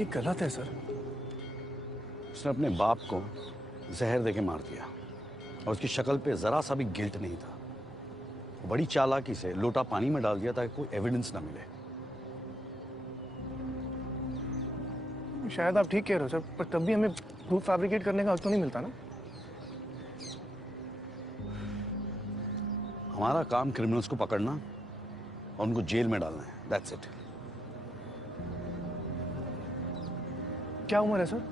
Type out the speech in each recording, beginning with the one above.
ये गलत है सर। उसने अपने बाप को जहर देके मार दिया और उसकी शक्ल पे जरा सा भी गिल्ट नहीं था। वो बड़ी चालाकी से लोटा पानी में डाल दिया ताकि कोई एविडेंस ना मिले। शायद आप ठीक कह रहे हो सर, पर तब भी हमें प्रूफ फैब्रिकेट करने का हक तो नहीं मिलता ना। हमारा काम क्रिमिनल्स को पकड़ना और उनको जेल में डालना है, दैट्स इट। क्या उम्र है सर?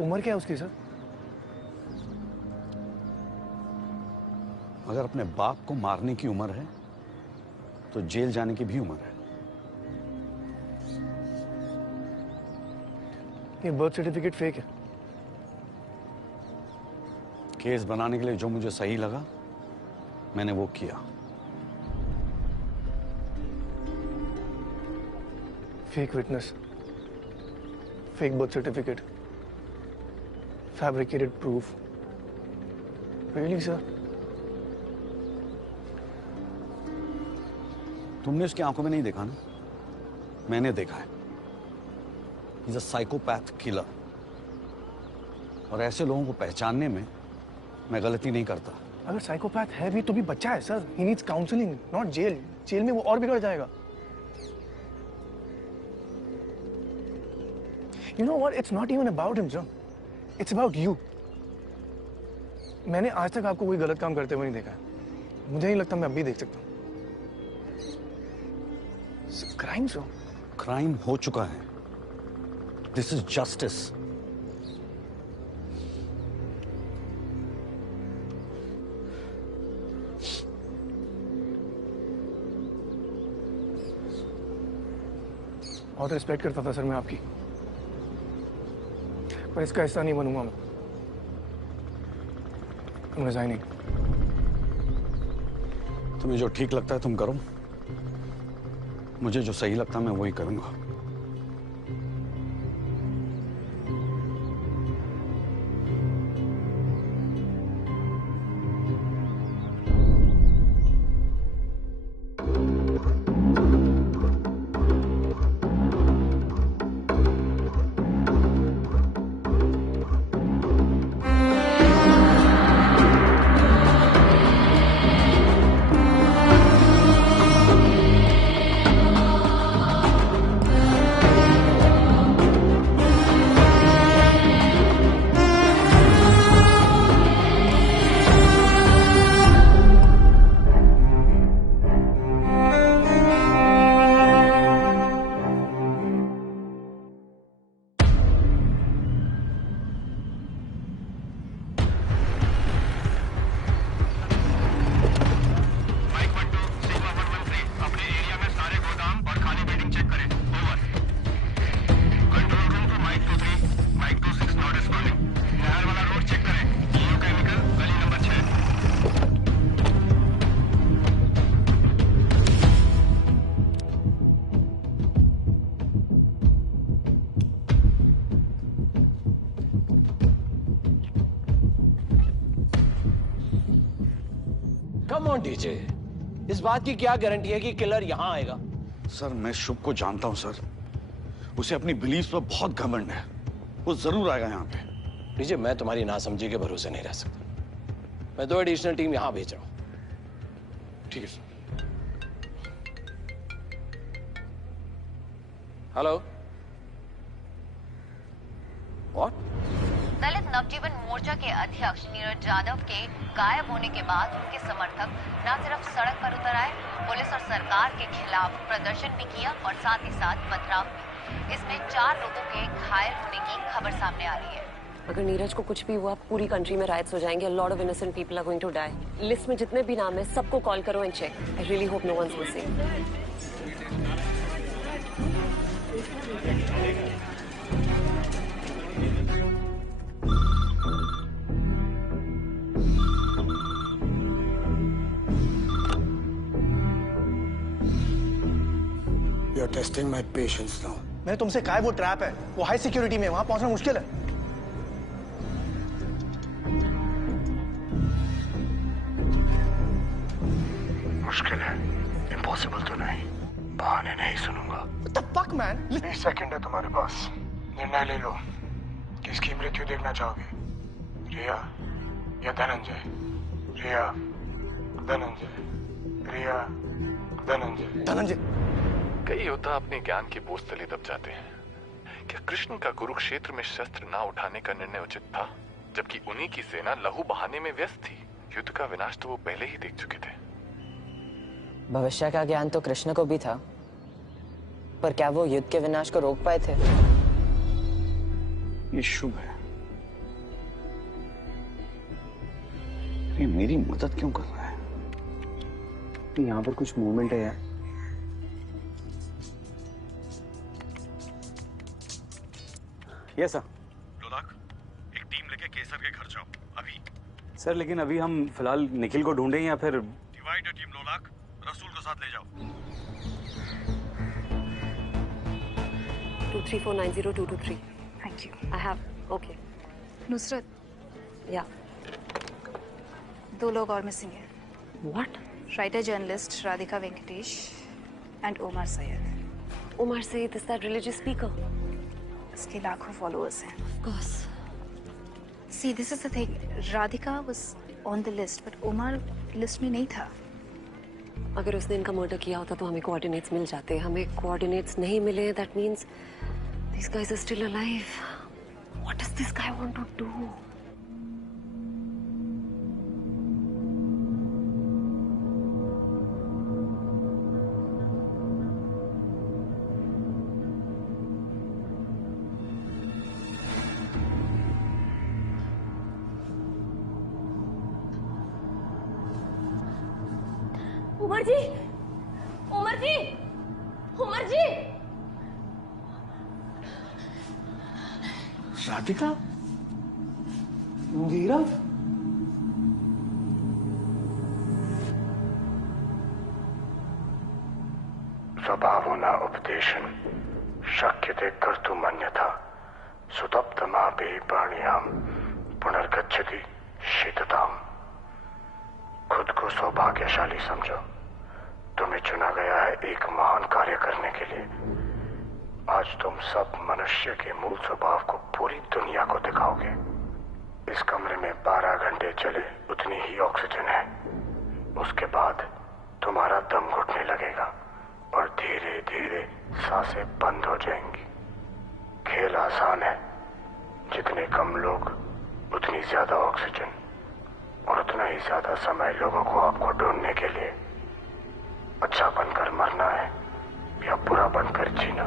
उम्र क्या है उसकी सर? अगर अपने बाप को मारने की उम्र है तो जेल जाने की भी उम्र है। ये बर्थ सर्टिफिकेट फेक है। केस बनाने के लिए जो मुझे सही लगा मैंने वो किया। Fake witness, fake birth certificate, fabricated proof. Really sir? तुमने उसकी आंखों में नहीं देखा ना, मैंने देखा है। He's a psychopath killer। और ऐसे लोगों को पहचानने में मैं गलती नहीं करता। अगर साइकोपैथ है भी तो भी बच्चा है sir. He needs counselling, not jail. Jail में वो और बिगड़ जाएगा। You know what? It's not even about him, John. It's about you. मैंने आज तक आपको कोई गलत काम करते हुए नहीं देखा है। मुझे नहीं लगता मैं अब भी देख सकता हूँ। क्राइम सो। क्राइम हो चुका है। This is justice. बहुत रिस्पेक्ट करता था सर मैं आपकी, पर इसका हिस्सा नहीं बनूंगा मैं। रिजाइनिंग। तुम्हें जो ठीक लगता है तुम करो, मुझे जो सही लगता है मैं वही करूंगा। डीजे, इस बात की क्या गारंटी है कि किलर यहां आएगा? सर मैं शुभ को जानता हूं सर, उसे अपनी बिलीफ पर बहुत घमंड है। वो जरूर आएगा यहाँ पे। डीजे, मैं तुम्हारी नासमझी के भरोसे नहीं रह सकता। मैं 2 एडिशनल टीम यहां भेज रहा हूं। ठीक है सर। हेलो। व्हाट? दलित नवजीवन मोर्चा के अध्यक्ष नीरज यादव के गायब होने के बाद उनके समर्थक न सिर्फ सड़क पर उतर आए, पुलिस और सरकार के खिलाफ प्रदर्शन भी किया और साथ ही साथ पथराव भी। इसमें 4 लोगों के घायल होने की खबर सामने आ रही है। अगर नीरज को कुछ भी हुआ, पूरी कंट्री में राइट्स हो जाएंगे। Lot of innocent people are going to die. List में जितने भी नाम है सबको कॉल करो and check. I really hope no one's missing. You are testing my patience now. मैंने तुमसे कहा है वो ट्रैप है, वो हाई सिक्योरिटी में, वहां पहुंचना मुश्किल है। मुश्किल है, इम्पॉसिबल तो नहीं। बहाने नहीं सुनूंगा। What the fuck, man? 20 second है तुम्हारे पास, निर्णय ले लो। किसकी मृत्यु देखना चाहोगे, रिया या धनंजय? रिया, धनंजय, रिया, धनंजय। धनंजय, कई योद्धा अपने ज्ञान की बोझ तले दब जाते हैं। क्या कृष्ण का कुरुक्षेत्र में शस्त्र ना उठाने का निर्णय उचित था, जबकि उन्हीं की सेना लहू बहाने में व्यस्त थी? युद्ध का विनाश तो वो पहले ही देख चुके थे। भविष्य का ज्ञान तो कृष्ण को भी था, पर क्या वो युद्ध के विनाश को रोक पाए थे? ये शुभ है। ये मेरी मदद क्यों कर रहा है? यहाँ पर कुछ मूवमेंट है यार। Yes sir. लोलाक, एक टीम लेके केसर के घर जाओ अभी। सर लेकिन अभी हम फिलहाल निखिल को ढूंढें या फिर? डिवाइड योर टीम लोलाक, रसूल को साथ ले जाओ। 234902223. Thank you. I have. Okay. Nusrat, Yeah. 2 लोग और मिसिंग हैं। What? Writer journalist Radhika Venkatesh and Omar Syed. Omar Saeed is that religious speaker? इसके लाखों फॉलोअर्स हैं। Of course. See, this is the thing. Radhika was on the list, but Omar list में नहीं था। अगर उसने इनका मर्डर किया होता तो हमें कोऑर्डिनेट्स मिल जाते। हमें कोऑर्डिनेट्स नहीं मिले। That means these guys are still alive. What does this guy want to do? Umar जी, उमर जी, उमर जी। राधिका, नीरव, स्वभावो न उपदेशन शक्यते कर्तुम् अन्यथा सुतप्तमापि प्राणियां पुनर्गच्छति शीतताम्। खुद को सौभाग्यशाली समझो, तुम्हें चुना गया है एक महान कार्य करने के लिए। आज तुम सब मनुष्य के मूल स्वभाव को पूरी दुनिया को दिखाओगे। इस कमरे में 12 घंटे चले उतनी ही ऑक्सीजन है। उसके बाद तुम्हारा दम घुटने लगेगा और धीरे धीरे सांसें बंद हो जाएंगी। खेल आसान है, जितने कम लोग उतनी ज्यादा ऑक्सीजन और उतना ही ज्यादा समय लोगों को आपको ढूंढने के लिए। अच्छा बनकर मरना है या बुरा बनकर जीना,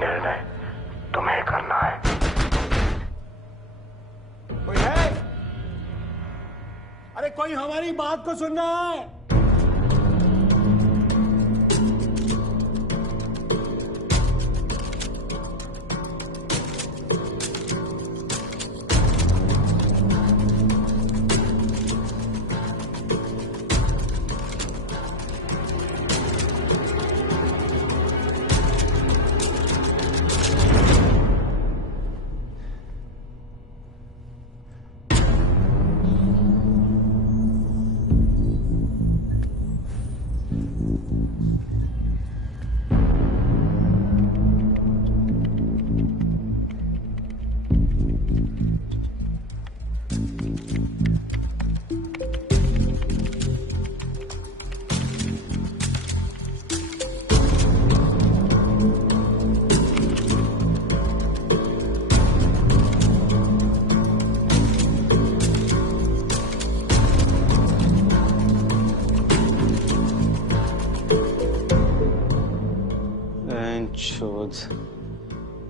निर्णय तुम्हें करना है। कोई है? अरे कोई हमारी बात को सुन रहा है?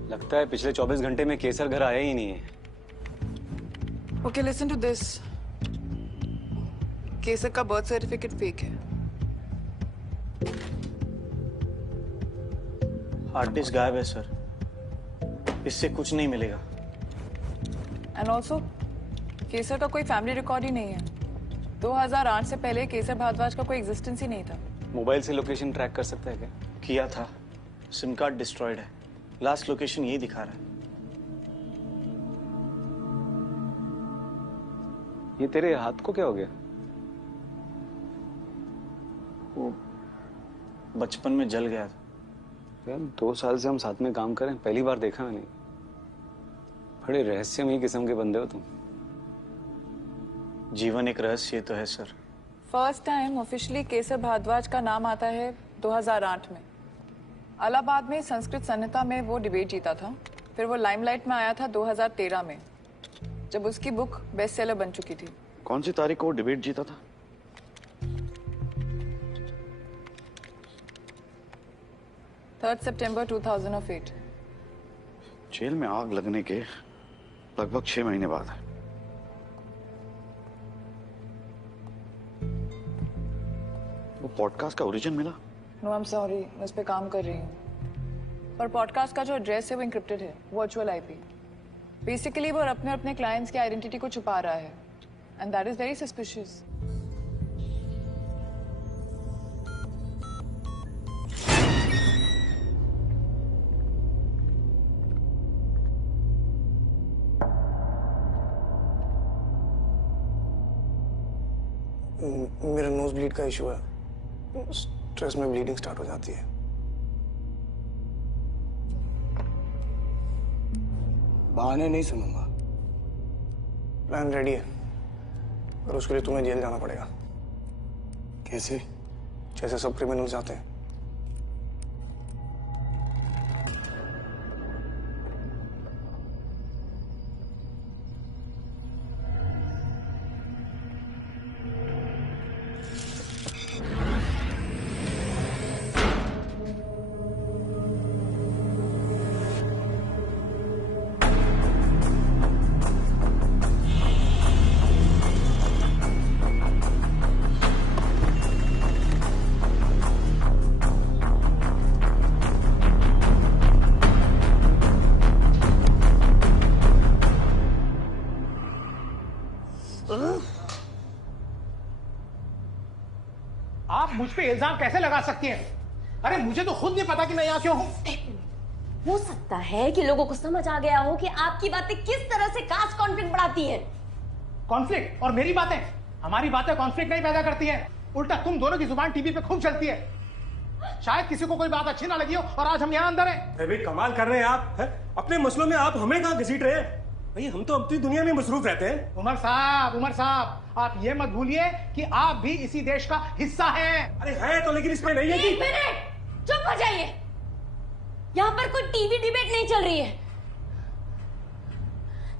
लगता है पिछले 24 घंटे में केसर घर आया ही नहीं है। Okay, listen to this. केसर का बर्थ सर्टिफिकेट फेक है। हार्ड डिस्क गायब है सर, इससे कुछ नहीं मिलेगा। एंड ऑल्सो केसर का कोई फैमिली रिकॉर्ड ही नहीं है। 2008 से पहले केसर भारद्वाज का कोई एग्जिस्टेंस ही नहीं था। मोबाइल से लोकेशन ट्रैक कर सकता है क्या? किया था, सिम कार्ड डिस्ट्रॉयड है। लास्ट लोकेशन यही दिखा रहा है। ये तेरे हाथ को क्या हो गया? बचपन में जल गया था। यार 2 साल से हम साथ में काम करें, पहली बार देखा मैंने। बड़े रहस्यमयी किस्म के बंदे हो तुम। जीवन एक रहस्य तो है सर। फर्स्ट टाइम ऑफिशियली केसर भारद्वाज का नाम आता है 2008 में। इलाहाबाद में संस्कृत संहिता में वो डिबेट जीता था। फिर वो लाइमलाइट में आया था 2013 में, जब उसकी बुक बेस्ट सेलर बन चुकी थी। कौन सी तारीख को डिबेट जीता था? September 2008। जेल में आग लगने के लगभग 6 महीने बाद है। वो पॉडकास्ट का ओरिजिन मिला? नो आई एम सॉरी, मैं उस पर काम कर रही हूँ। पर पॉडकास्ट का जो एड्रेस है वो इंक्रिप्टेड है, वर्चुअल आईपी। बेसिकली वो अपने क्लाइंट्स की आइडेंटिटी को छुपा रहा है, and that is very suspicious. मेरा नोज ब्लीड का इशू है, स्ट्रेस में ब्लीडिंग स्टार्ट हो जाती है। बहाने नहीं सुनूंगा, प्लान रेडी है, और उसके लिए तुम्हें जेल जाना पड़ेगा। कैसे? जैसे सब क्रिमिनल जाते हैं। आप मुझ पे इल्जाम कैसे लगा सकती हैं? अरे मुझे तो खुद नहीं पता कि मैं यहाँ क्यों हूँ। हो सकता है कि लोगों को समझ आ गया हो कि आपकी बातें किस तरह से कास्ट कॉन्फ्लिक्ट बढ़ाती हैं। कॉन्फ्लिक्ट? और मेरी बातें? हमारी बातें कॉन्फ्लिक्ट नहीं पैदा करती हैं, उल्टा तुम दोनों की जुबान टीवी पे खूब चलती है। शायद किसी को कोई बात अच्छी ना लगी हो और आज हम यहाँ अंदर हैं। अरे कमाल कर रहे हैं आप है? अपने मसलों में आप हमें कहाँ घसीट रहे हैं? भाई हम तो अपनी दुनिया में मसरूफ रहते हैं। उमर साहब, आप ये मत भूलिए कि आप भी इसी देश का हिस्सा हैं। अरे है तो, लेकिन इसमें नहीं है कि... एक मिनट, चुप हो जाइए। यहाँ पर कोई टीवी डिबेट नहीं चल रही है।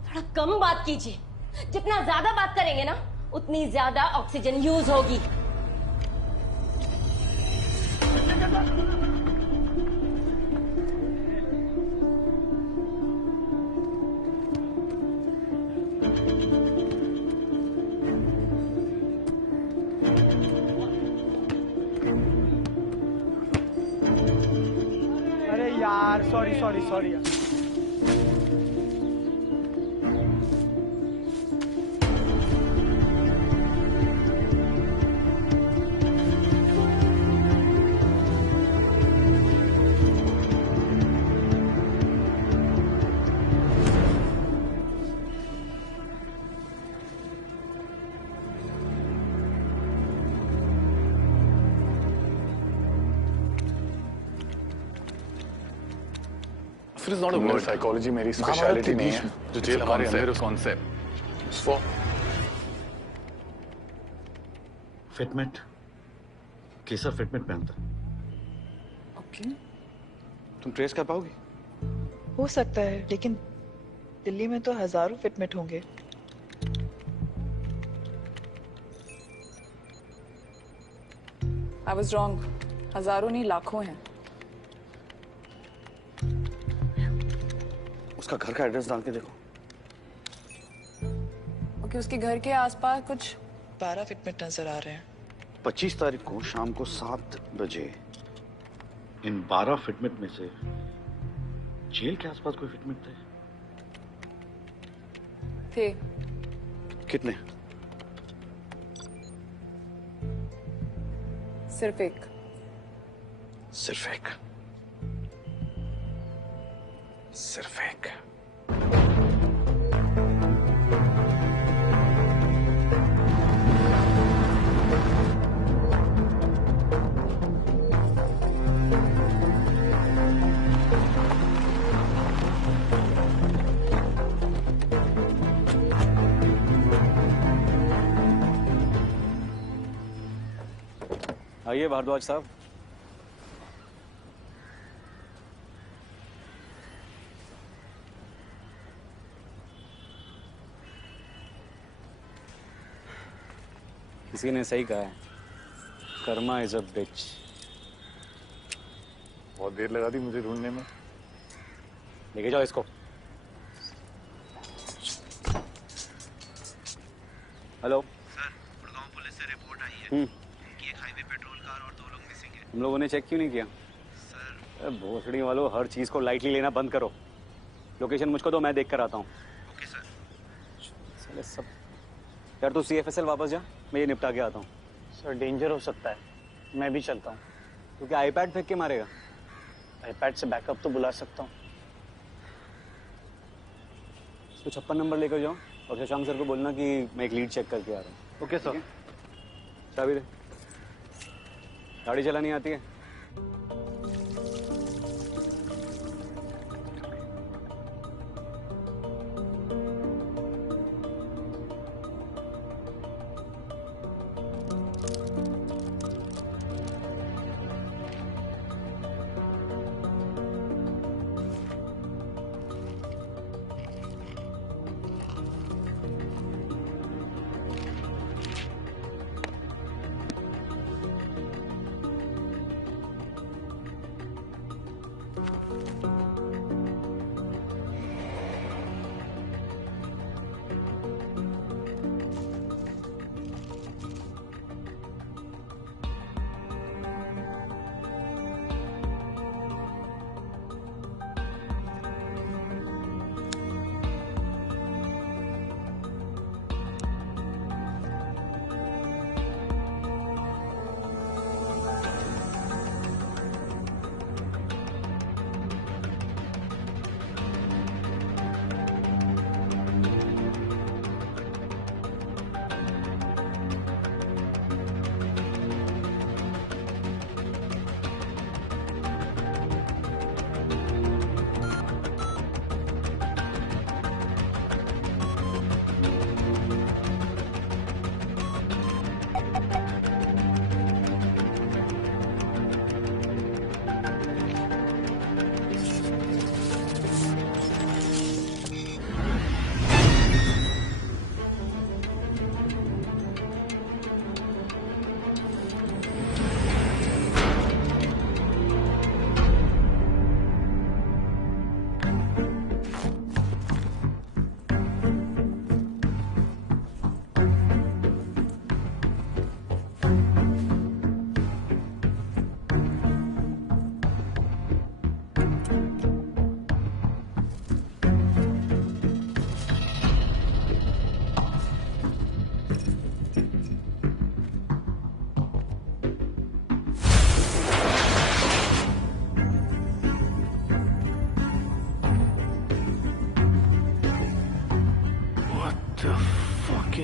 थोड़ा कम बात कीजिए। जितना ज्यादा बात करेंगे ना, उतनी ज्यादा ऑक्सीजन यूज होगी। अरे यार सॉरी यार। It is not a word. Psychology मेरी स्पेशलिटी नहीं है। जो जेल हमारे अंदर उस कॉन्सेप्ट फिटमेट, केसर फिटमेट पहनता है। ओके, तुम ट्रेस कर पाओगी? हो सकता है, लेकिन दिल्ली में तो हजारों फिटमेट होंगे। I was wrong. हजारों नहीं, लाखों हैं। उसका घर का एड्रेस डाल के देखो। ओके, उसके घर के आसपास कुछ 12 फिटमेट नजर आ रहे हैं। 25 तारीख को शाम को 7 बजे इन 12 फिटमेट में से जेल के आसपास कोई फिटमेट थे? कितने? सिर्फ एक। सिर्फ एक। सिर्फ एक। आइए भारद्वाज साहब। किसी ने सही कहा है, कर्मा इज अ बिच। बहुत देर लगा दी मुझे ढूंढने में। लेके जाओ इसको। हेलो सर, गुड़गांव पुलिस से रिपोर्ट आई है। इनकी एक हाईवे पेट्रोल कार और 2 लोग मिसिंग है। हम लोगों ने चेक क्यों नहीं किया? सर भोसड़ी वालों, हर चीज को लाइटली लेना बंद करो। लोकेशन मुझको दो, मैं देख कर आता हूँ। Okay sir. चले सब। यार तू CFSL वापस जा, मैं ये निपटा के आता हूँ। सर डेंजर हो सकता है, मैं भी चलता हूँ। तो क्या आईपैड फेंक के मारेगा? आईपैड से बैकअप तो बुला सकता हूँ। तो 56 नंबर लेकर जाओ और शशांक सर को बोलना कि मैं एक लीड चेक करके आ रहा हूँ। Okay sir. चाबी दे। गाड़ी चलानी आती है?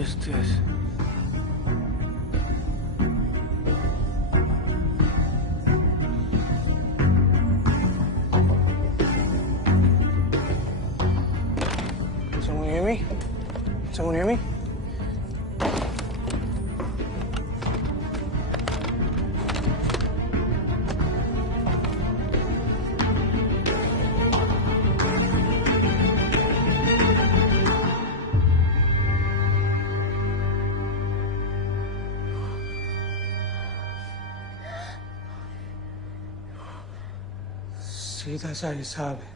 is this? Someone hear me? Someone hear me? सीधा सा हिसाब है,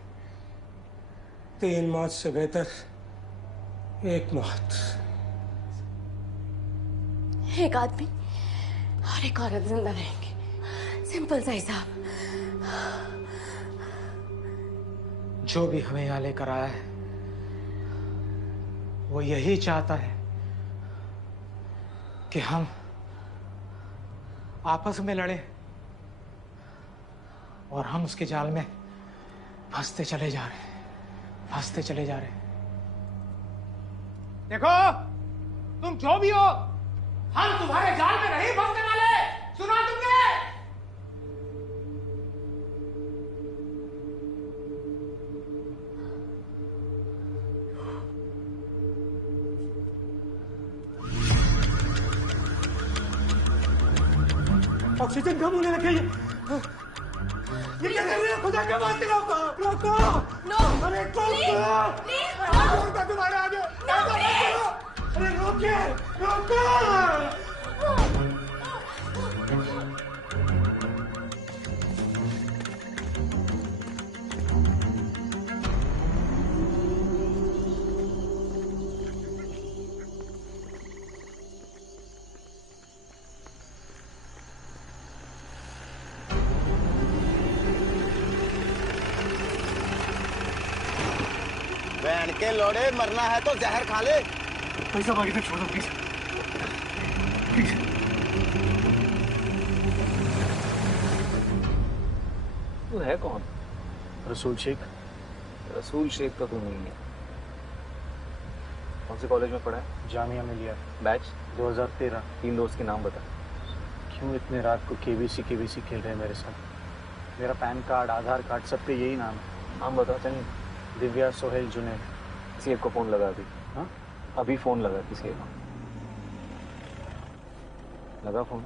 3 मौत से बेहतर 1 मौत। एक आदमी और एक औरत जिंदा रहेंगे, सिंपल सा हिसाब। जो भी हमें यहाँ लेकर आया है वो यही चाहता है कि हम आपस में लड़े और हम उसके जाल में फंसते चले जा रहे हैं, फंसते चले जा रहे हैं। देखो, तुम जो भी हो, हम तुम्हारे जाल में नहीं फंसने वाले। सुना तुमने? ऑक्सीजन कम होने लगे। ये क्या कर रहे हो? खुदा के वास्ते रोको, रोको। अरे रोको, तुम्हारे आगे। अरे रोकिए, रोको। बहन के लोड़े, मरना है तो जहर खा ले। पैसा बाकी तक छोड़ दो प्लीज, प्लीज। तू है कौन? रसूल शेख। रसूल शेख तो तू नहीं है। कौन से कॉलेज में पढ़ा है? जामिया में लिया। बैच? 2013। 3 दोस्त के नाम बता। क्यों इतने रात को केबीसी खेल रहे हैं मेरे साथ? मेरा पैन कार्ड, आधार कार्ड, सब पे यही नाम है। नाम बता। चल। दिव्या, सोहेल, जुनैद। किसी एक को फोन लगा दी। हाँ? अभी फोन लगा किसी एक। लगा फोन।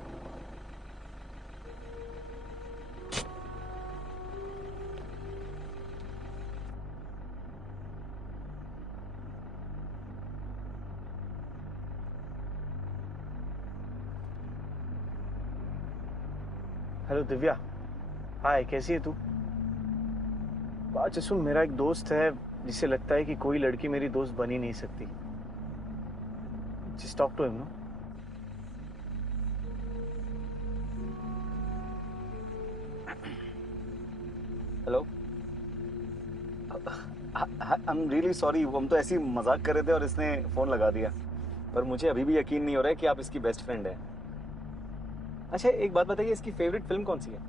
हेलो दिव्या, हाय, कैसी है तू? अच्छा सुन, मेरा एक दोस्त है जिसे लगता है कि कोई लड़की मेरी दोस्त बन ही नहीं सकती। Just talk to him, no? Hello. I am really sorry, हम तो ऐसे ही मजाक कर रहे थे और इसने फोन लगा दिया। पर मुझे अभी भी यकीन नहीं हो रहा है कि आप इसकी बेस्ट फ्रेंड है। अच्छा एक बात बताइए, इसकी फेवरेट फिल्म कौन सी है?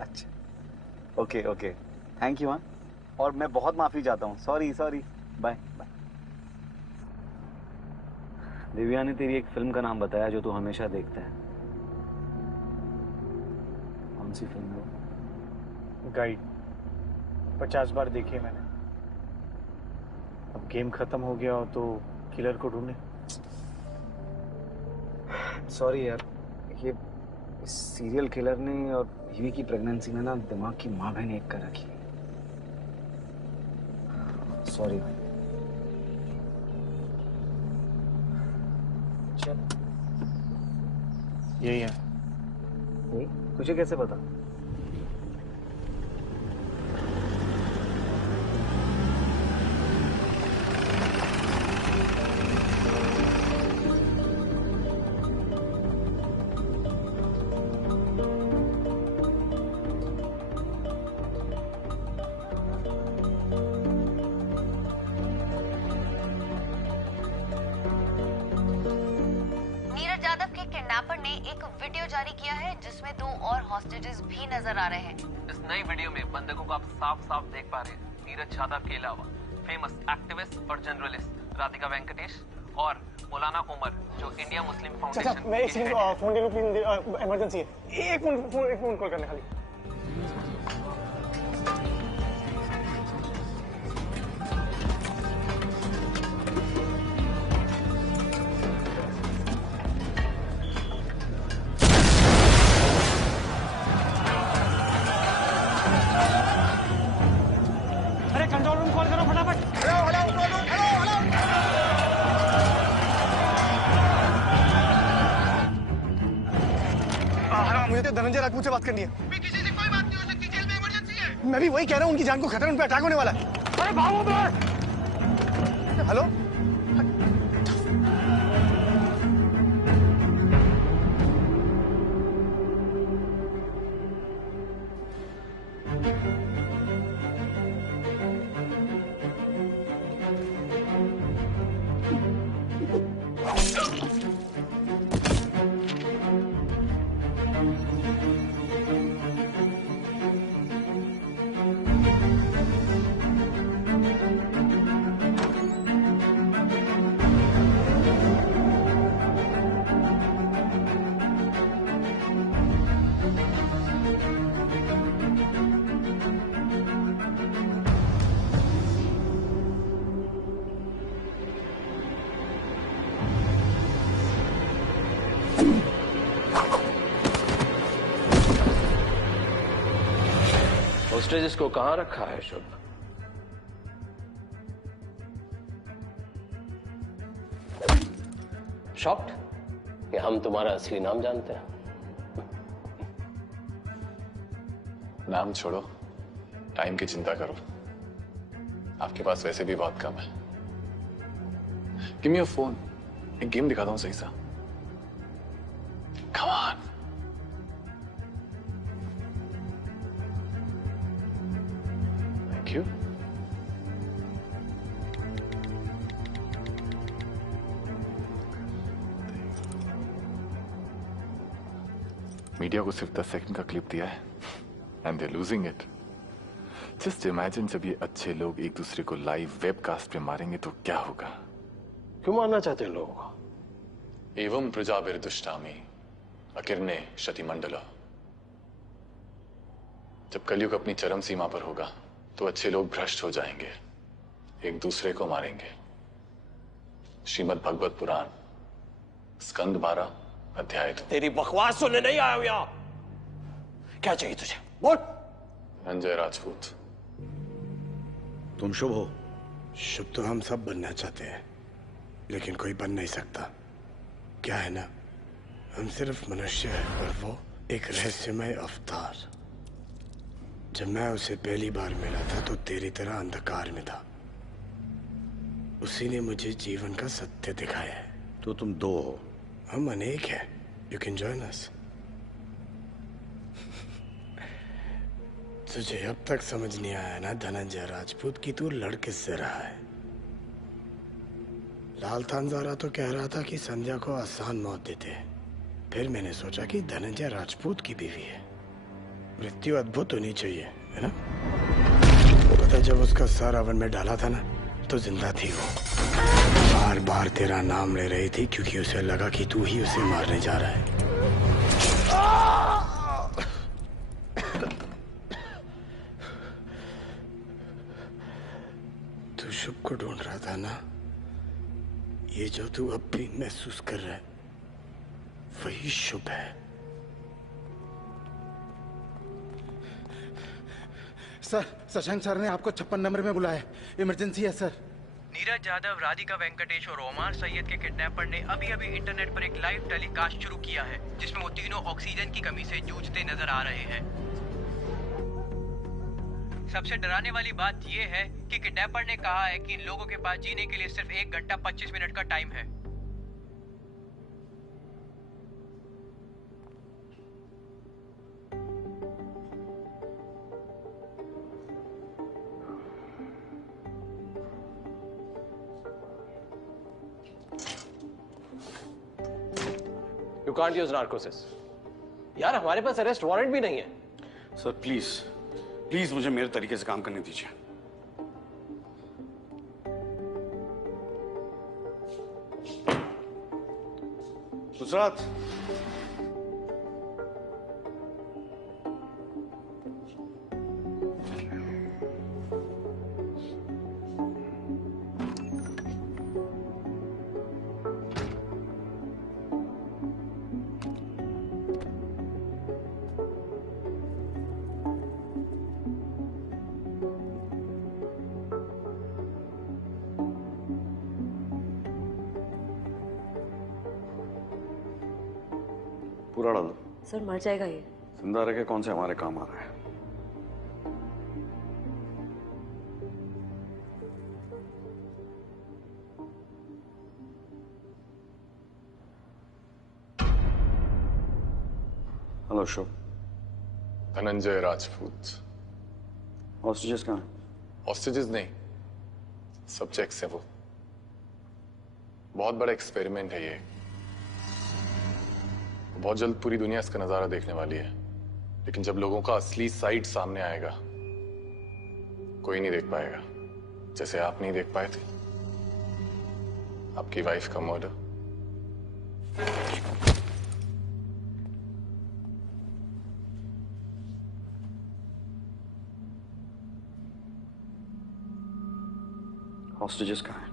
अच्छा ओके ओके, थैंक यू। हाँ, और मैं बहुत माफी चाहता हूँ। Sorry sorry, bye bye. Divya ने तेरी एक फिल्म का नाम बताया जो तू हमेशा देखता है। कौन सी फिल्म है? गाइड 50 बार देखी है मैंने। अब गेम खत्म हो गया हो तो किलर को ढूंढे। सॉरी यार, ये सीरियल किलर ने और यूवी की प्रेगनेंसी ने ना दिमाग की माँ बहन एक कर रखी है। सॉरी। यही है। यही? तुझे कैसे पता? नीरज यादव के किडनैपर ने एक वीडियो जारी किया है जिसमें 2 और हॉस्टेजेस भी नजर आ रहे हैं। इस नई वीडियो में बंधकों को आप साफ साफ देख पा रहे हैं। नीरज यादव के अलावा फेमस एक्टिविस्ट और जर्नलिस्ट राधिका वेंकटेश और मौलाना उमर जो इंडिया मुस्लिम फाउंडेशन। मैं एक सेकंड फोन ले लूं प्लीज, इमरजेंसी है। एक फोन कॉल करने खाली। अरे कंट्रोल रूम कॉल करो फटाफट। मुझे तो धनंजय राजपूत से बात करनी है। किसी से कोई बात नहीं हो सकती, जेल में इमरजेंसी है। मैं भी वही कह रहा हूँ, उनकी जान को खतरा, उन पे अटैक होने वाला है। अरे भागो बाहर। हेलो, होस्टेजेस को कहां रखा है शुभ? शॉक्ड कि हम तुम्हारा असली नाम जानते हैं? नाम छोड़ो, टाइम की चिंता करो। आपके पास वैसे भी बहुत कम है। गिव मी योर फोन, एक गेम दिखाता हूं सही सा। Come on. Thank you. Media को सिर्फ 10 सेकंड का क्लिप दिया है and they losing it. Just imagine जब ये अच्छे लोग एक दूसरे को लाइव वेबकास्ट पे मारेंगे तो क्या होगा? क्यों मारना चाहते हैं लोगों को? एवं प्रजाभिर्दुष्टामि अकिरणे शतिमंडला। जब कलयुग अपनी चरम सीमा पर होगा तो अच्छे लोग भ्रष्ट हो जाएंगे, एक दूसरे को मारेंगे। श्रीमद् भगवत पुराण स्कंद 12 अध्याय 2। तेरी बकवास सुनने नहीं आया हूं यहां। क्या चाहिए तुझे? बोल। धनंजय राजपूत। तुम शुभ हो? शुभ तो हम सब बनना चाहते हैं, लेकिन कोई बन नहीं सकता। क्या है ना, हम सिर्फ मनुष्य हैं और वो एक रहस्यमय अवतार। जब मैं उसे पहली बार मिला था तो तेरी तरह अंधकार में था। उसी ने मुझे जीवन का सत्य दिखाया है। तो तुम दो हो? हम अनेक हैं। You can join us. तुझे अब तक समझ नहीं आया ना धनंजय राजपूत की तू लड़ किससे रहा है? लाल थानजारा तो कह रहा था कि संध्या को आसान मौत देते हैं। फिर मैंने सोचा कि धनंजय राजपूत की बीवी है, मृत्यु अद्भुत होनी चाहिए, है ना? पता जब उसका सर ओवन में डाला था ना तो जिंदा थी वो। बार बार तेरा नाम ले रही थी क्योंकि उसे लगा कि तू ही उसे मारने जा रहा है। तू शुभ को ढूंढ रहा था ना? ये जो तू अब भी महसूस कर रहा है वही शुभ है। सर, शशांक सर ने आपको 56 नंबर में बुलाया है। इमरजेंसी है सर। नीरज यादव, राधिका वेंकटेश और ओमार सैयद के किडनैपर ने अभी अभी इंटरनेट पर एक लाइव टेलीकास्ट शुरू किया है जिसमें वो तीनों ऑक्सीजन की कमी से जूझते नजर आ रहे हैं। सबसे डराने वाली बात यह है कि किडनैपर ने कहा है कि इन लोगों के पास जीने के लिए सिर्फ 1 घंटा 25 मिनट का टाइम है। You can't use narcosis. यार हमारे पास अरेस्ट वारंट भी नहीं है। सर प्लीज प्लीज मुझे मेरे तरीके से काम करने दीजिए। नुसरत, पूरा डाल दो। सर मर जाएगा ये। जिंदा रह के कौन से हमारे काम आ रहा है? हेलो शुभ। धनंजय राजपूत। हॉस्टेजेस कहाँ हैं? हॉस्टेजेस नहीं, सब्जेक्ट्स हैं वो। बहुत बड़ा एक्सपेरिमेंट है ये। बहुत जल्द पूरी दुनिया इसका नजारा देखने वाली है, लेकिन जब लोगों का असली साइड सामने आएगा कोई नहीं देख पाएगा, जैसे आप नहीं देख पाए थे आपकी वाइफ का मर्डर। हॉस्टेजेस कहाँ हैं?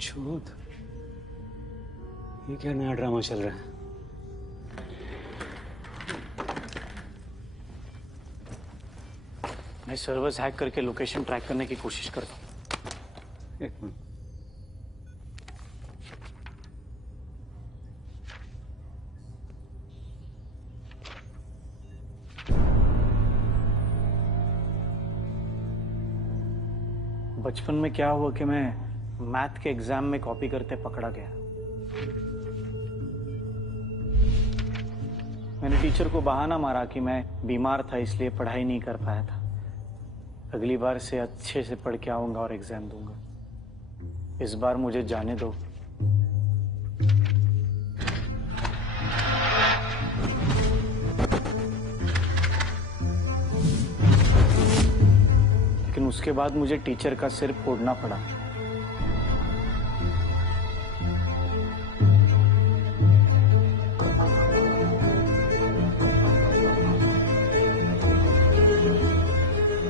छूत, ये क्या नया ड्रामा चल रहा है? मैं सर्वर्स हैक करके लोकेशन ट्रैक करने की कोशिश करता हूँ। एक मिनट। बचपन में क्या हुआ कि मैं मैथ के एग्जाम में कॉपी करते पकड़ा गया। मैंने टीचर को बहाना मारा कि मैं बीमार था इसलिए पढ़ाई नहीं कर पाया था। अगली बार से अच्छे से पढ़ के आऊंगा और एग्जाम दूंगा। इस बार मुझे जाने दो। लेकिन उसके बाद मुझे टीचर का सिर फोड़ना पड़ा।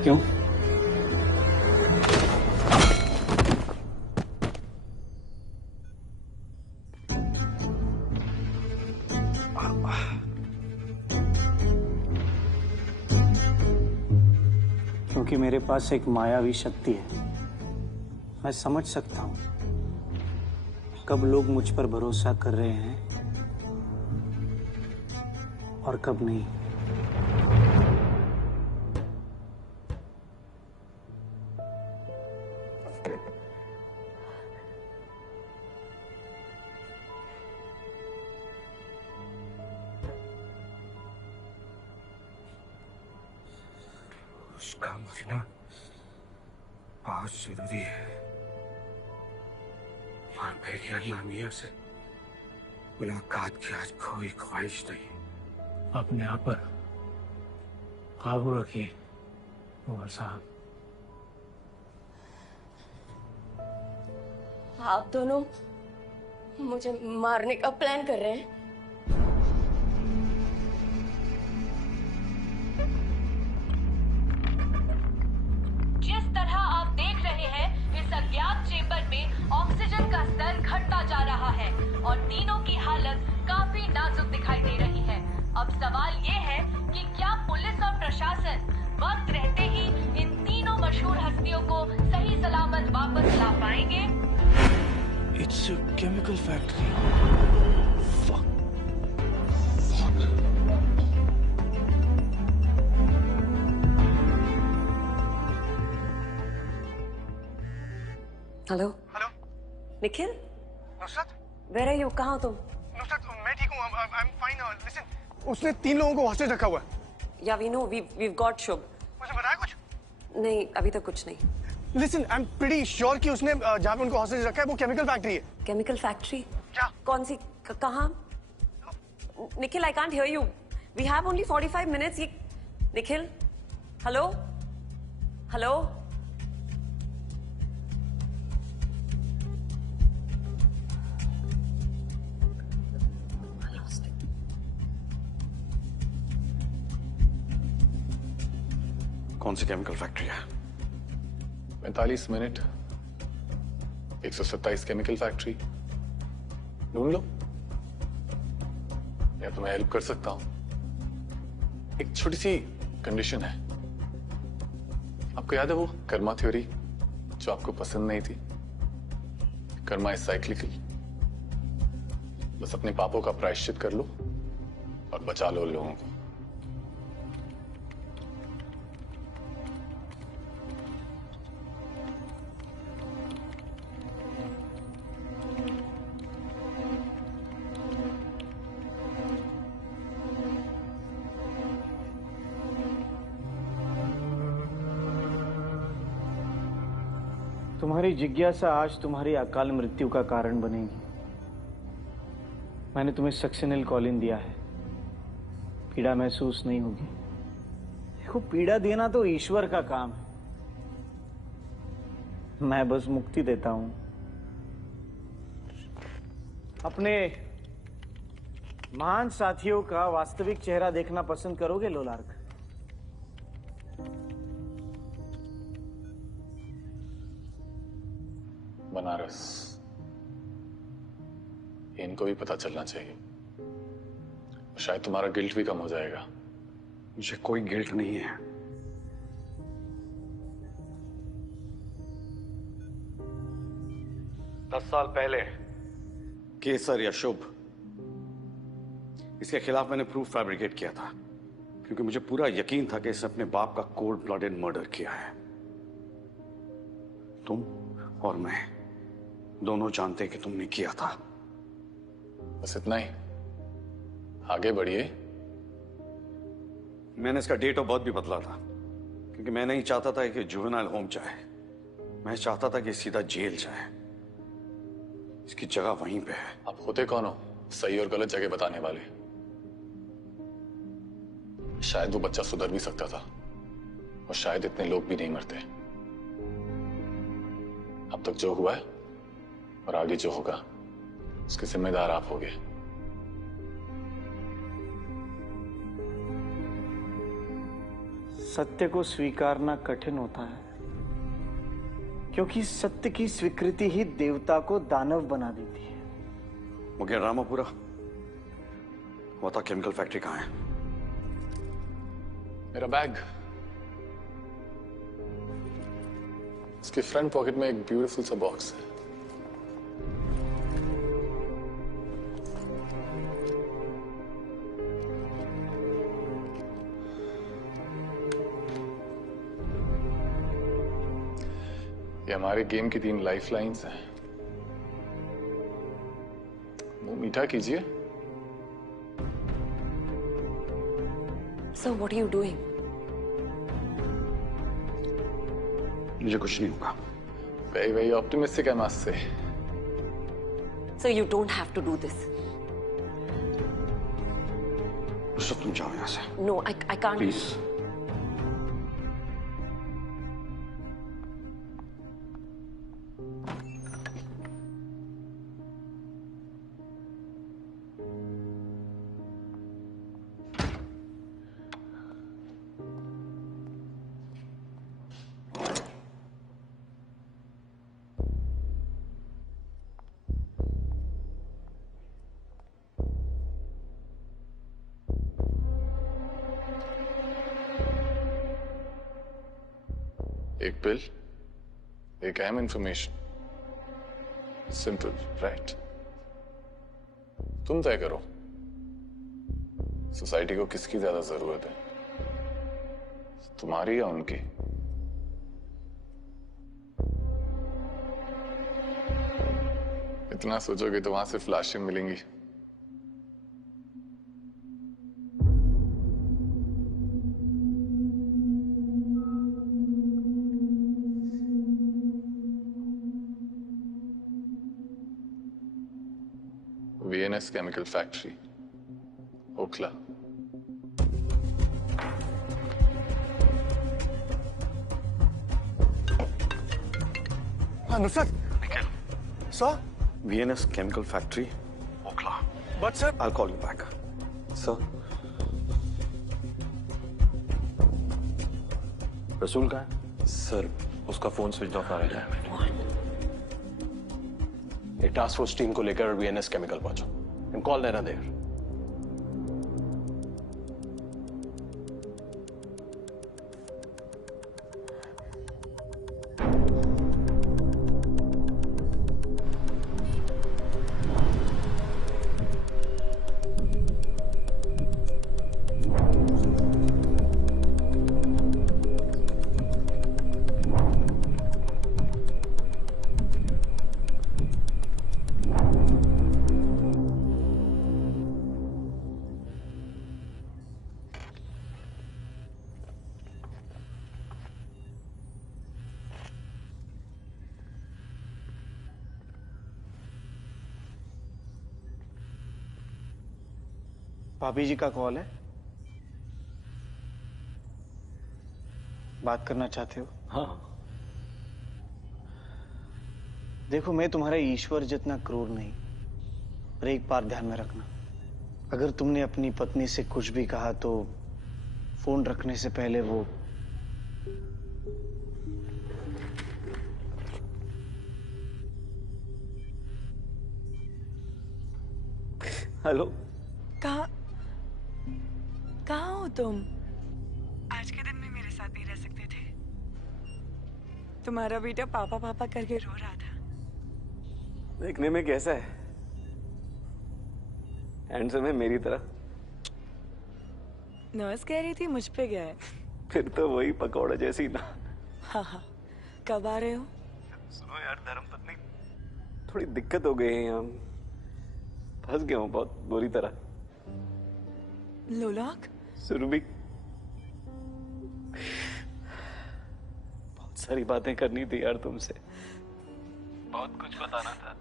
क्यों? क्योंकि मेरे पास एक मायावी शक्ति है। मैं समझ सकता हूं कब लोग मुझ पर भरोसा कर रहे हैं और कब नहीं। उसका मरना बहुत जरूरी है और मेरी अल्लाह मियां से मुलाकात की आज कोई ख्वाहिश नहीं। अपने आप पर काबू रखिए उमर साहब। आप दोनों मुझे मारने का प्लान कर रहे हैं। जिस तरह आप देख रहे हैं, इस अज्ञात चेंबर में ऑक्सीजन का स्तर घटता जा रहा है और तीनों की हालत काफी नाजुक दिखाई दे रही है। अब सवाल ये है कि क्या पुलिस और प्रशासन वक्त रहते ही इन तीनों मशहूर हस्तियों को सही सलामत वापस ला पाएंगे? It's a chemical factory. Fuck. Hello. Hello. Nikhil? Nusrat? Where are you? कहाँ हो तुम? नुसरत, मैं ठीक हूँ। I'm fine. Listen, उसने 3 लोगों को हॉस्टेज रखा हुआ है। Yeah, we know. We've got शुभ। मुझे बताया कुछ? नहीं, अभी तक कुछ नहीं। Listen, I'm pretty sure कि उसने जहाँ पे उनको हॉस्टेज रखा है वो केमिकल फैक्ट्री है। Chemical factory? क्या? कौन सी? कहाँ? Nikhil, I can't hear you. We have only 45 minutes. ये निखिल? हेलो? हेलो? कौन सी केमिकल फैक्ट्री है? 45 मिनट, 127 केमिकल फैक्ट्री ढूंढ लो, या तो मैं हेल्प कर सकता हूं। एक छोटी सी कंडीशन है। आपको याद है वो कर्मा थ्योरी जो आपको पसंद नहीं थी? Karma is cyclical. बस अपने पापों का प्रायश्चित कर लो और बचा लो लोगों को। तुम्हारी जिज्ञासा आज तुम्हारी अकाल मृत्यु का कारण बनेगी। मैंने तुम्हें सक्सेनिल कॉलिन दिया है, पीड़ा महसूस नहीं होगी। देखो, पीड़ा देना तो ईश्वर का काम है, मैं बस मुक्ति देता हूं। अपने महान साथियों का वास्तविक चेहरा देखना पसंद करोगे लोलार्क? बनारस। इनको भी पता चलना चाहिए। शायद तुम्हारा गिल्ट भी कम हो जाएगा। मुझे कोई गिल्ट नहीं है। दस साल पहले केसर या शुभ, इसके खिलाफ मैंने प्रूफ फैब्रिकेट किया था क्योंकि मुझे पूरा यकीन था कि इसने अपने बाप का कोल्ड ब्लडेड मर्डर किया है। तुम और मैं दोनों जानते कि तुमने किया था। बस इतना ही, आगे बढ़िए। मैंने इसका डेट ऑफ बर्थ भी बदला था क्योंकि मैं नहीं चाहता था कि जुवेनाइल होम जाए। मैं चाहता था कि सीधा जेल जाए। इसकी जगह वहीं पे है। आप होते कौन हो सही और गलत जगह बताने वाले? शायद वो बच्चा सुधर भी सकता था और शायद इतने लोग भी नहीं मरते। अब तक जो हुआ है और आगे जो होगा उसके जिम्मेदार आप होगे। सत्य को स्वीकारना कठिन होता है क्योंकि सत्य की स्वीकृति ही देवता को दानव बना देती है। मुझे रामापुरा बता, केमिकल फैक्ट्री कहाँ है? मेरा बैग, इसके फ्रंट पॉकेट में एक ब्यूटीफुल सा बॉक्स है। ये हमारे गेम की 3 लाइफ लाइन्स हैं। मुंह मीठा कीजिए। So what are you doing? मुझे कुछ नहीं होगा। Very optimistic, I must say. So you don't have to do this. Nusrat, तुम जाओ यहाँ से। No, I can't. Please. एक बिल, एक अहम इंफॉर्मेशन। Simple, right? तुम तय करो सोसाइटी को किसकी ज्यादा जरूरत है, तुम्हारी या उनकी? इतना सोचोगे तो वहां से फ्लैशें मिलेंगी। VNS Chemical Factory, Okhla. Nusrat. Nikhil. Sir? VNS Chemical Factory, Okhla. But sir, I'll call you back. Sir. रसूल कहाँ है? सर, उसका फोन स्विच ऑफ आ रहा है। एक टास्क फोर्स टीम को लेकर VNS केमिकल पहुंचो एंड कॉल देना देयर। भाभी जी का कॉल है। बात करना चाहते हो? हाँ। देखो, मैं तुम्हारा ईश्वर जितना क्रूर नहीं, पर एक बात ध्यान में रखना, अगर तुमने अपनी पत्नी से कुछ भी कहा तो फोन रखने से पहले वो हेलो। कहाँ हो तुम? आज के दिन में मेरे साथ नहीं रह सकते थे? तुम्हारा बेटा पापा पापा करके रो रहा था। देखने में कैसा है? हैंडसम है मेरी तरह? नर्स कह रही थी मुझ पे गया है। फिर तो वही पकौड़ा जैसी ना। हाँ हाँ, कब आ रहे हो? सुनो यार धर्मपत्नी, थोड़ी दिक्कत हो गई है यहाँ। फंस गया हूँ बहुत बुरी तरह। लोलाक? सुरभि, बहुत सारी बातें करनी थी यार तुमसे। बहुत कुछ बताना था,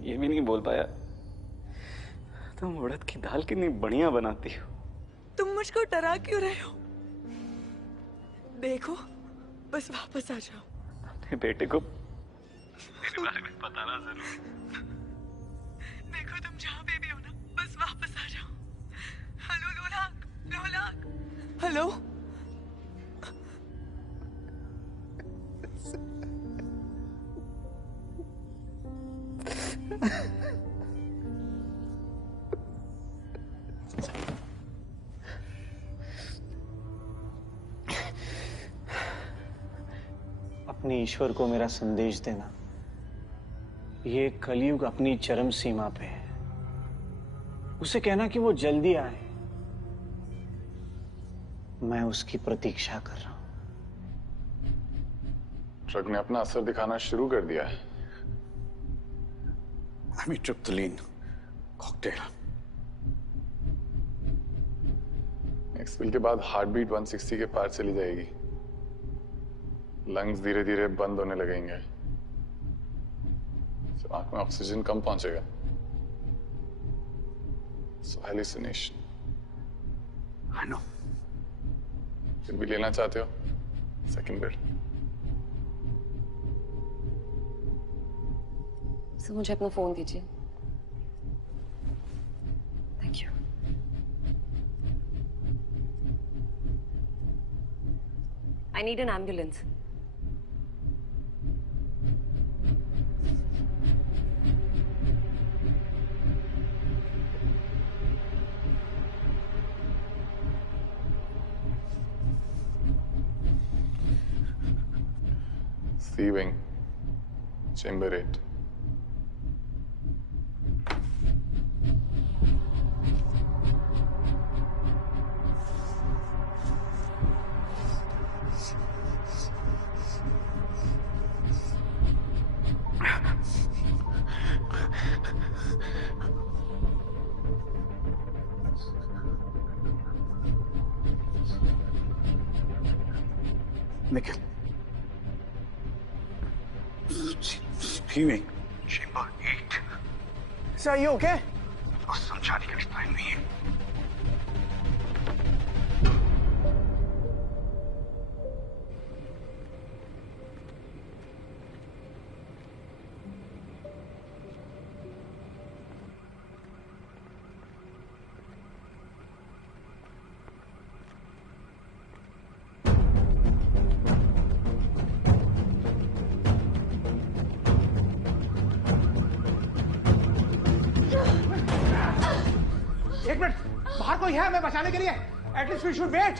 ये भी नहीं बोल पाया। तुम उड़द की दाल कितनी बढ़िया बनाती हो। तुम मुझको डरा क्यों रहे हो? देखो, बस वापस आ जाओ। अपने बेटे को मेरे बारे में बताना जरूर। देखो तुम जहाँ पे भी हो ना, बस वापस आ जाओ। Hello Lolak, Lolak, hello. अपने ईश्वर को मेरा संदेश देना, ये कलयुग अपनी चरम सीमा पे है। उसे कहना कि वो जल्दी आए। मैं उसकी प्रतीक्षा कर रहा हूं। ड्रग ने अपना असर दिखाना शुरू कर दिया है। ट्रिप्टोलीन कॉकटेल। नेक्स्ट पिल के बाद हार्ट बीट 160 के पार चली जाएगी। लंग्स धीरे धीरे बंद होने लगेंगे। आंख में ऑक्सीजन कम पहुंचेगा। सो हैलुसिनेशन। I know. फिर भी लेना चाहते हो सेकंड बिल? सर मुझे अपना फोन दीजिए। Thank you. I need an ambulance. C wing, chamber 8. Nikhil, Healing. Chamber 8. Sir, are you okay? और समझाने का टाइम नहीं है। एक मिनट, बाहर कोई है हमें बचाने के लिए? At least we should wait.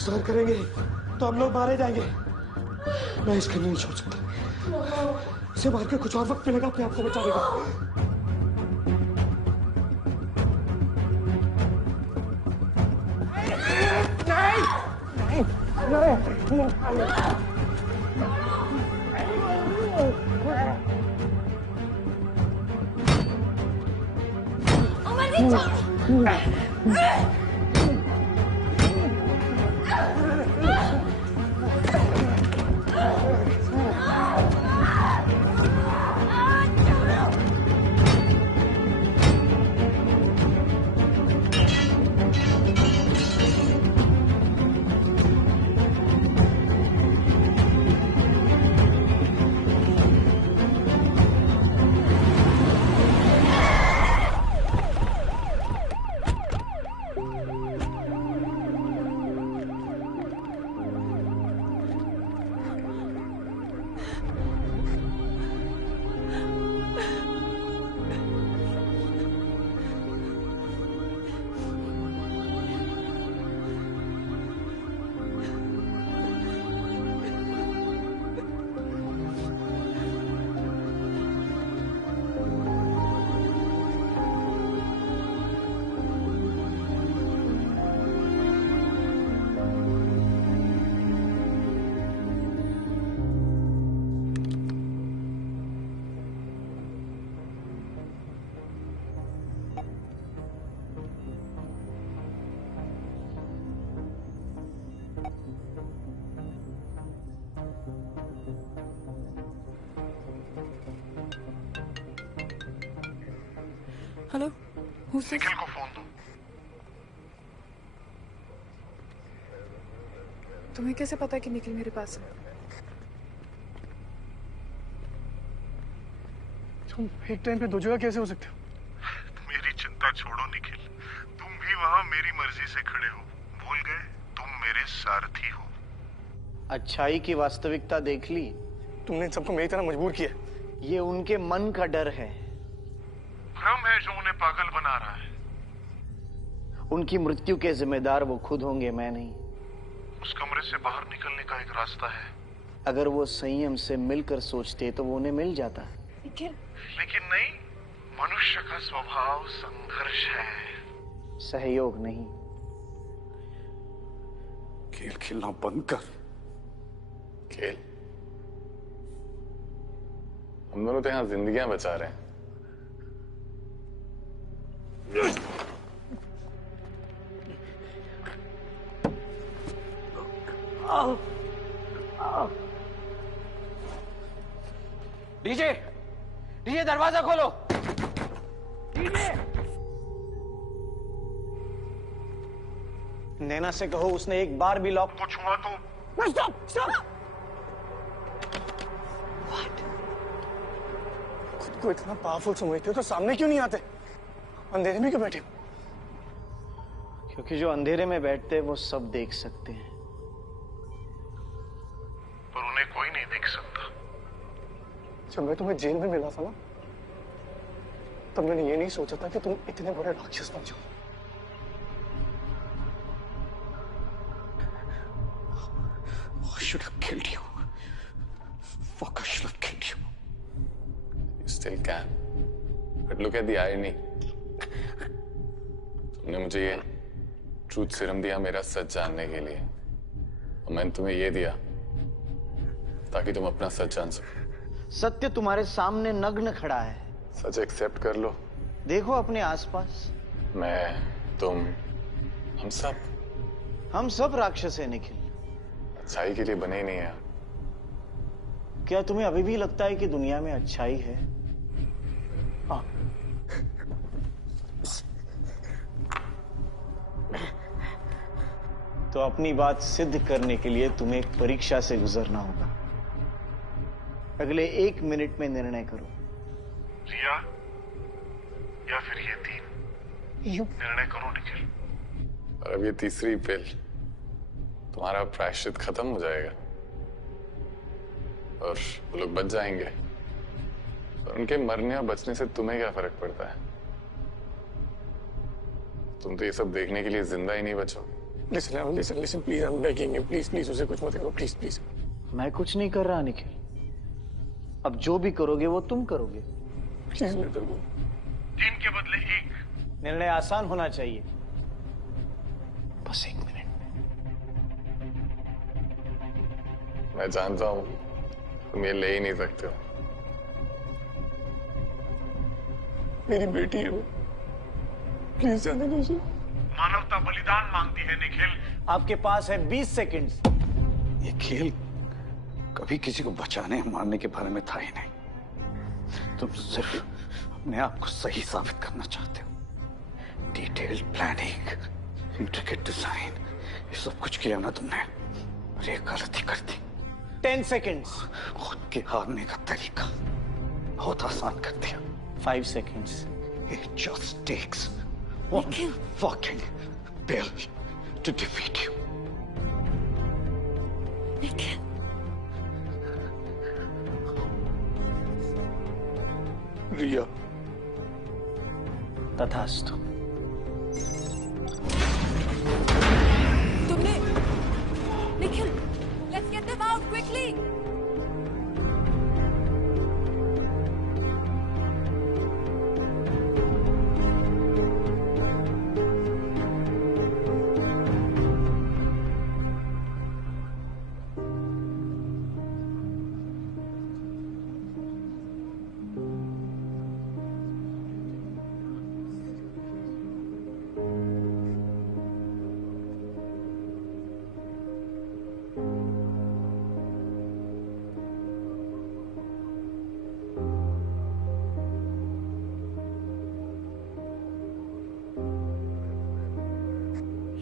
Sir करेंगे तो हम लोग मारे जाएंगे। मैं इसके नहीं छोड़ सकता। इसे मार के कुछ और वक्त मिलेगा अपने आप को बचाने का। हेलो, निखिल को फोन दो। तुम्हें कैसे पता है कि निखिल मेरे पास है? तुम एक टाइम पे दो जगह कैसे हो सकते हो? मेरी चिंता छोड़ो निखिल, तुम भी वहां मेरी मर्जी से खड़े हो। भूल गए तुम मेरे सारथी हो। अच्छाई की वास्तविकता देख ली? तुमने इन सबको मेरी तरह मजबूर किया। ये उनके मन का डर है। भ्रम है जो उन्हें पागल बना रहा है। उनकी मृत्यु के जिम्मेदार वो खुद होंगे, मैं नहीं। उस कमरे से बाहर निकलने का एक रास्ता है। अगर वो संयम से मिलकर सोचते तो वो उन्हें मिल जाता। लेकिन नहीं, मनुष्य का स्वभाव संघर्ष है, सहयोग नहीं। खेल खेलना बंद कर। खेल? हम दोनों तो यहाँ जिंदगियां बचा रहे हैं। डीजे, डीजे दरवाजा खोलो। डीजे, नैना से कहो उसने एक बार भी लॉक। कुछ हुआ तो स्टॉप स्टॉप। खुद को इतना पावरफुल समझते हो तो सामने क्यों नहीं आते? अंधेरे में क्यों बैठे हो? क्योंकि जो अंधेरे में बैठते हैं वो सब देख सकते हैं, पर उन्हें कोई नहीं देख सकता। जब मैं तुम्हें जेल में मिला था ना, तब मैंने ये नहीं सोचा था कि तुम इतने बड़े राक्षस बन जाओ। I should have killed you. Fuck, I should have killed you. You still can. But look at the irony. तुमने मुझे ये ट्रूथ सीरम दिया मेरा सच जानने के लिए, और मैंने तुम्हें ये दिया ताकि तुम अपना सच जान सको। सत्य तुम्हारे सामने नग्न खड़ा है। सच एक्सेप्ट कर लो। देखो अपने आसपास। मैं, तुम, हम सब राक्षस हैं निखिल। अच्छाई के लिए बने ही नहीं है। क्या तुम्हें अभी भी लगता है कि दुनिया में अच्छाई है? हाँ। तो अपनी बात सिद्ध करने के लिए तुम्हें एक परीक्षा से गुजरना होगा। अगले 1 मिनट में निर्णय करो। रिया या फिर ये 3, निर्णय करो निखिल। और अब ये तीसरी पिल, तुम्हारा प्रायश्चित खत्म हो जाएगा और वो लोग बच जाएंगे। और उनके मरने और बचने से तुम्हें क्या फर्क पड़ता है? तुम तो ये सब देखने के लिए जिंदा ही नहीं बचो। Listen, please, I'm begging you, please, उसे कुछ मत करो, please। मैं कुछ नहीं कर रहा निखिल। अब जो भी करोगे वो तुम करोगे। Please let her go. 3 के बदले 1। निर्णय आसान होना चाहिए। बस 1 मिनट। मैं जानता हूं तुम ये ले ही नहीं सकते हो। मेरी बेटी है वो, प्लीज जाने दो उसे। मानवता बलिदान मांगती है निखिल। आपके पास है 20 सेकंड्स। ये खेल कभी किसी को बचाने मारने के बारे में था ही नहीं। तुम सिर्फ अपने आप को सही साबित करना चाहते हो। डिटेल्ड प्लानिंग, इंट्रिकेट डिजाइन, ये सब कुछ किया ना तुमने, और एक गलती कर दी। 10 सेकंड्स। खुद के हारने का तरीका बहुत आसान कर दिया। 5 seconds. It just takes one fucking pill to defeat you. Nikhil. रिया। तथास्तु। तुमने Nikhil, let's get them out quickly.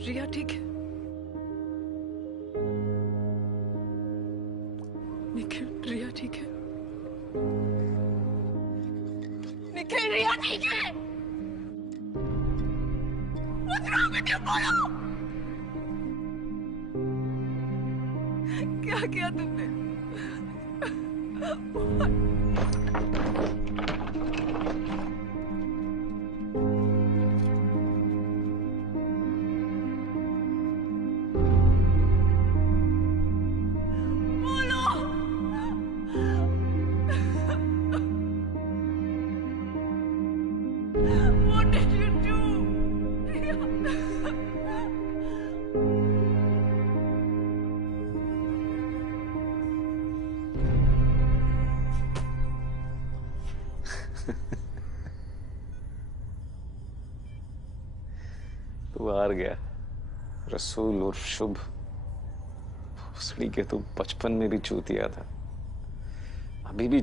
रिया ठीक है? निखिल, रिया ठीक है? निखिल, रिया ठीक है? What's wrong with you, बोलो? क्या किया तुमने? What did you do? तू हार गया रसूल और शुभ। भोसड़ी के तू बचपन में भी चूतिया था, अभी भी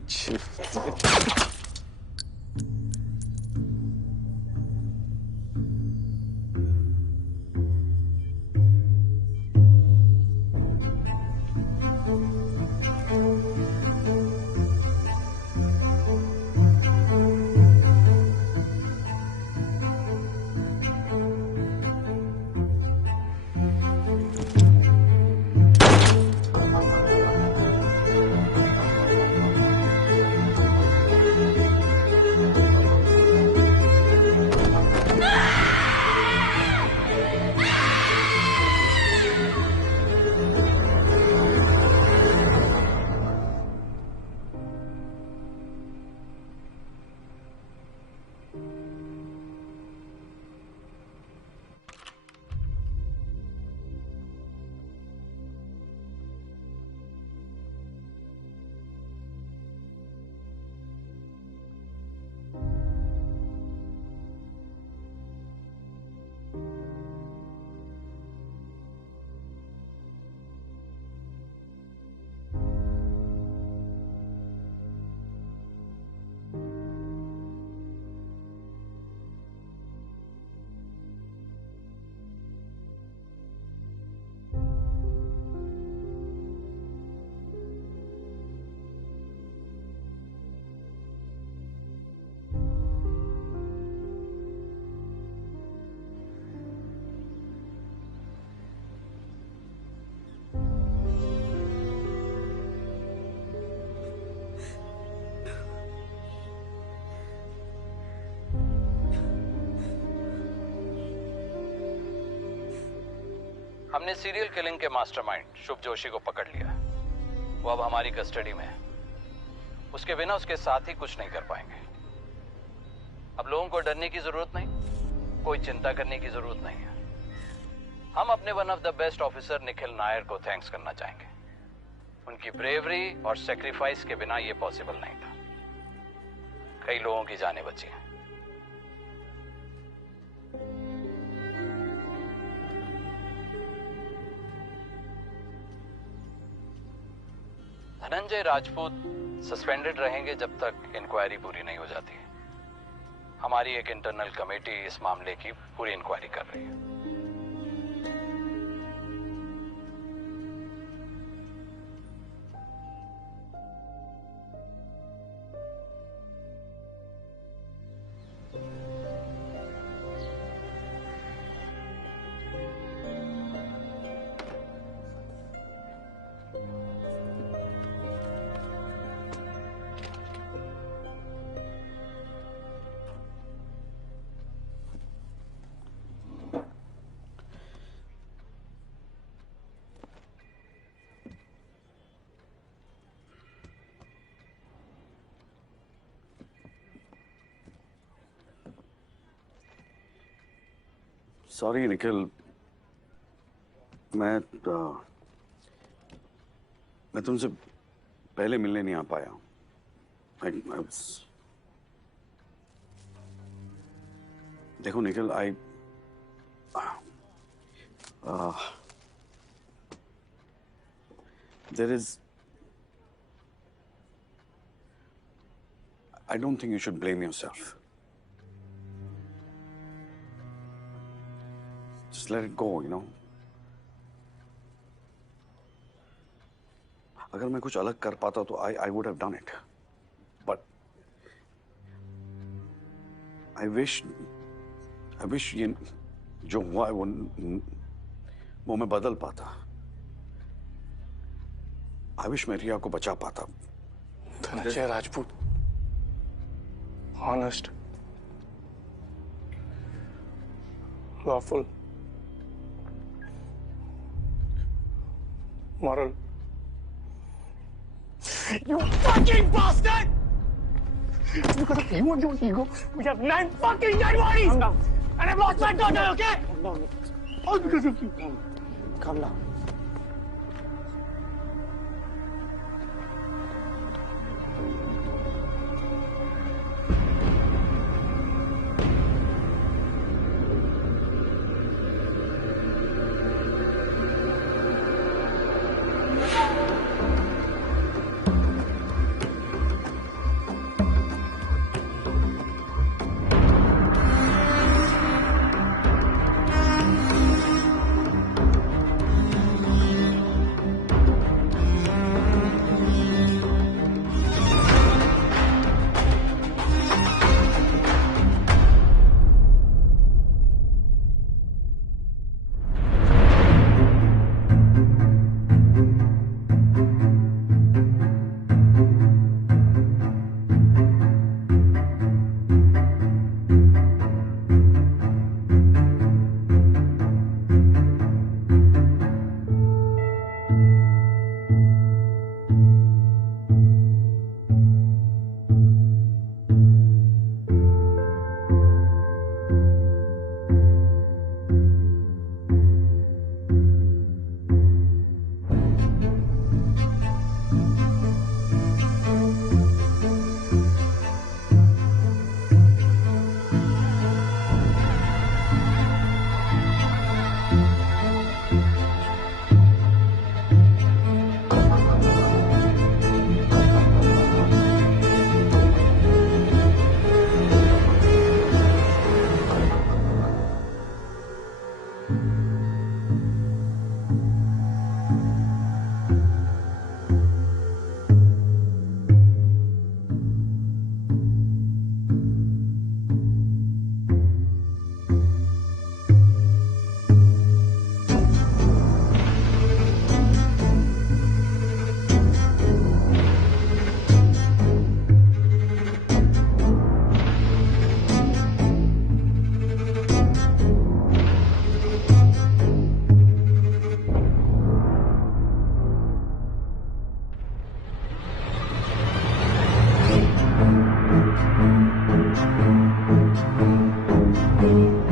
हमने सीरियल किलिंग के मास्टरमाइंड शुभ जोशी को पकड़ लिया। वो अब हमारी कस्टडी में है। उसके बिना उसके साथ ही कुछ नहीं कर पाएंगे। अब लोगों को डरने की जरूरत नहीं, कोई चिंता करने की जरूरत नहीं है। हम अपने one of the best officer Nikhil Nair को थैंक्स करना चाहेंगे। उनकी ब्रेवरी और सेक्रीफाइस के बिना ये पॉसिबल नहीं था। कई लोगों की जानें बची हैं। धनंजय राजपूत सस्पेंडेड रहेंगे जब तक इंक्वायरी पूरी नहीं हो जाती। हमारी एक इंटरनल कमेटी इस मामले की पूरी इंक्वायरी कर रही है। सॉरी निखिल, मैं तुमसे पहले मिलने नहीं आ पाया। देखो Nikhil, I don't think you should blame yourself. Just let it go, you know. अगर मैं कुछ अलग कर पाता तो I would have done it. But I wish ये जो हुआ है वो मैं बदल पाता. I wish मैं रिया को बचा पाता. Dhananjay Rajput, honest, lawful, moral. You fucking bastard! Because of you and your ego, we have 9 fucking dead bodies! Calm down. And I've lost my daughter, okay? Calm down. All because of you. Calm down. Thank you.